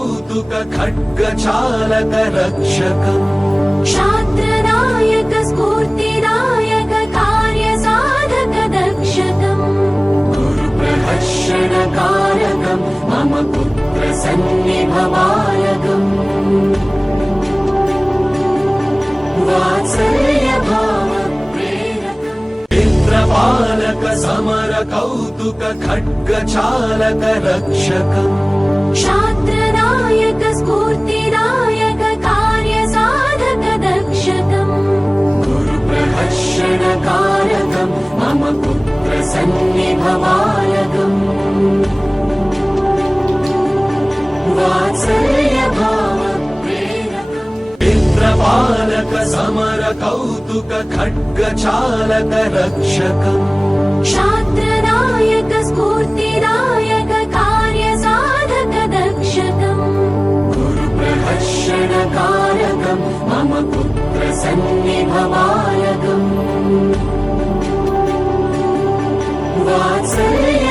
కౌతుక ఖడ్గ చాలక రక్షకం. క్షాత్రనాయక స్ఫూర్తిదాయక కార్య సాధక దక్షకం. గురు ప్రహర్షణ కారకం మమ పుత్ర సన్నిభవారకం వాత్సల్య పాలక సమర కౌతుక ఖడ్గ చాలక రక్షకం. క్షాత్ర నాయక స్ఫూర్తిదాయక కార్య సాధక దక్షకం గురు ప్రహర్షణ కారకం మమ పాలక సమర కౌతుక ఖడ్గ చాలక రక్షకం. गुरुप्रहर्षणकारकम् मम पुत्रसन्निभवायकम् वात्सल्यभावप्रेरकम्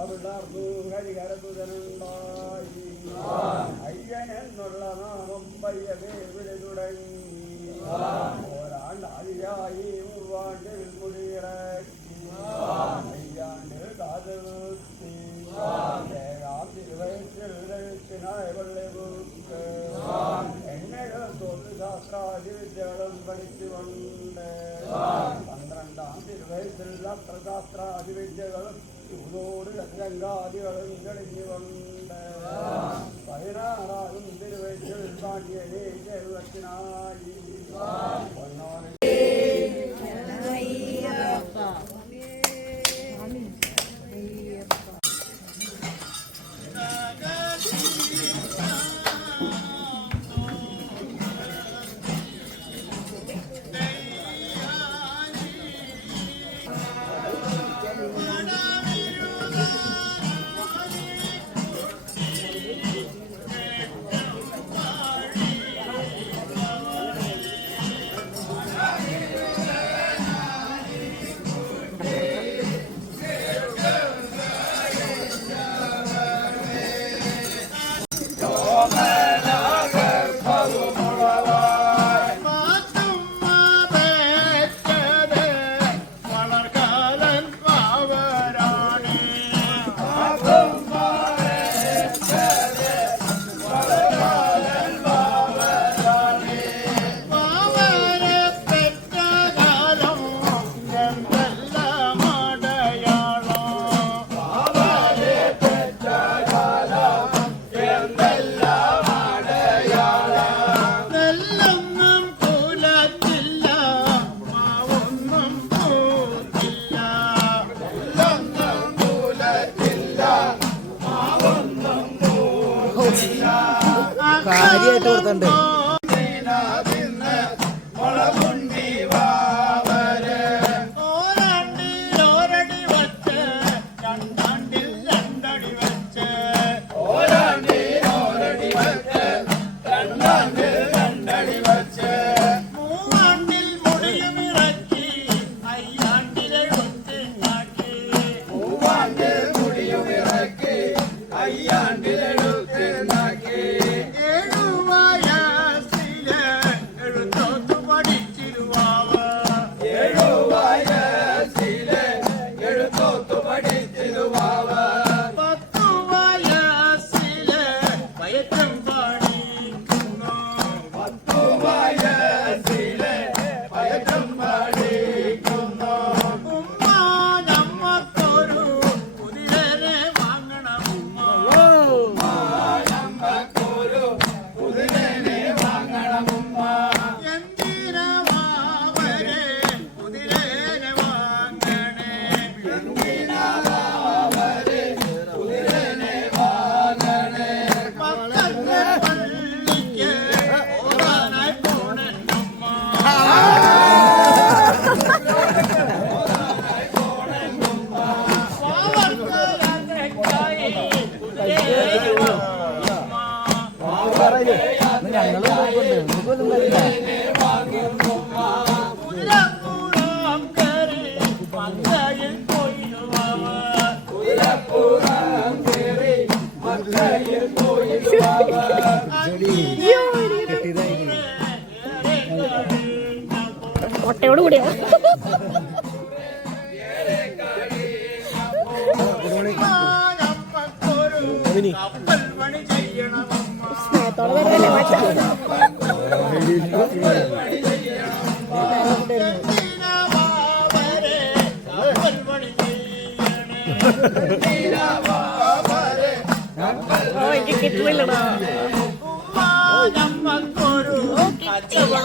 والأرض هلك بذن الله ஐயனென்னுள்ள நாமும் பையவே விடுதுடங்கி ஓராண்டு அதிகாயி உருவாண்டில் குடியிறக்கி ஐயாண்டில் காதலுத்தி ஏழாம் திருவயத்தில் எழுத்தினாய் வள்ளைவுக்கு எண்ணெய்கள் தொழில் சாஸ்திராதி வித்தியாலம் சூதோடு ரங்கங்காதி வளர்ந்தெழுதி வந்த பதினாறாகும் திருவயிற்றில் பாண்டியனே செல்வத்தினாயி. കാര്യമായിട്ട് ഞങ്ങളും പോകുന്നുണ്ട് നമുക്കൊന്നും വരില്ല ഒട്ടയോട് കൂടിയാ കമ്പനി സ്നേഹത്തോടെ തന്നെ മച്ചാ ഓ എനിക്ക് കിട്ടില്ലടാ ഓ കിട്ടില്ല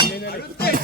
Yeah.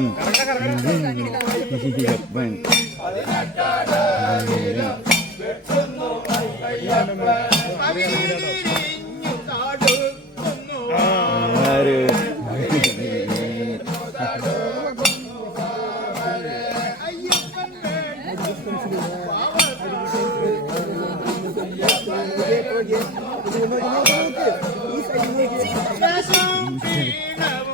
ഇവിടെ എടുക്ക്. ഓടിയോടിക്കുന്നു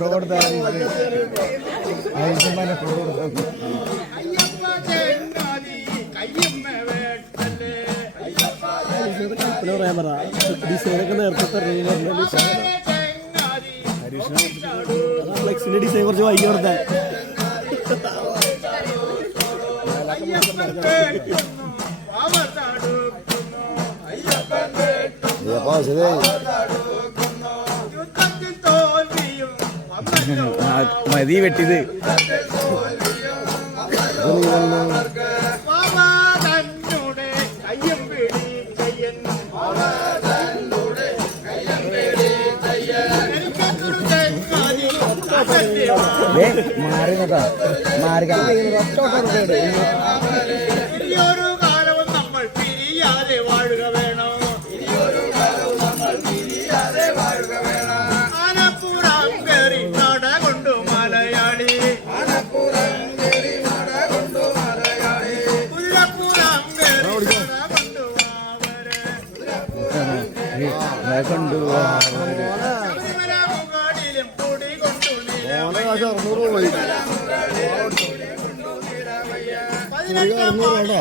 മനപ്പുറം കൊടുത്താൽ മനപ്പുറം കൊടുത്താൽ ചെങ്ങാതി കയ്യമ്മ വേട്ടല്ലേ ചെങ്ങാതി ഫ്ലെക്സിന്റെ ഡിസൈൻ കുറച്ച് വൈകി കൊടുത്താൽ അയ്യപ്പ വേട്ടുന്നു അകത്തെ ദേ, മാറി നോക്കാം മാറി ഇനിയൊരു അവരെ അറുന്നൂറ് ശബരിമല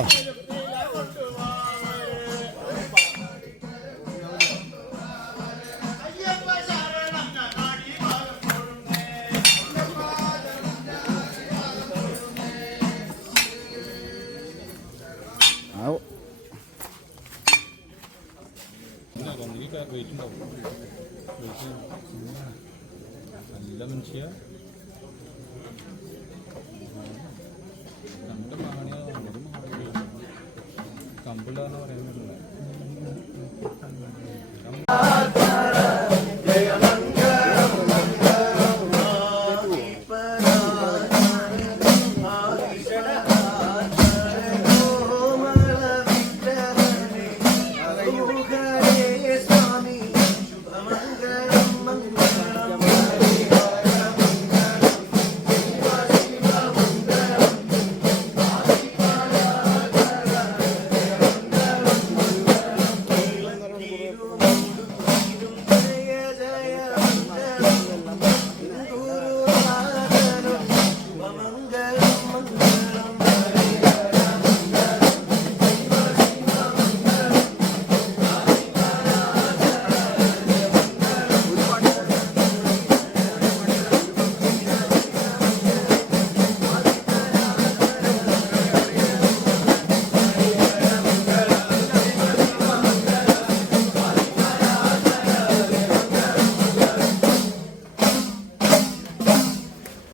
നല്ല മനുഷ്യ കണ്ട് മാണിയാ ഒരു മാണിയ കമ്പിളാന്ന് പറയാൻ പറ്റില്ല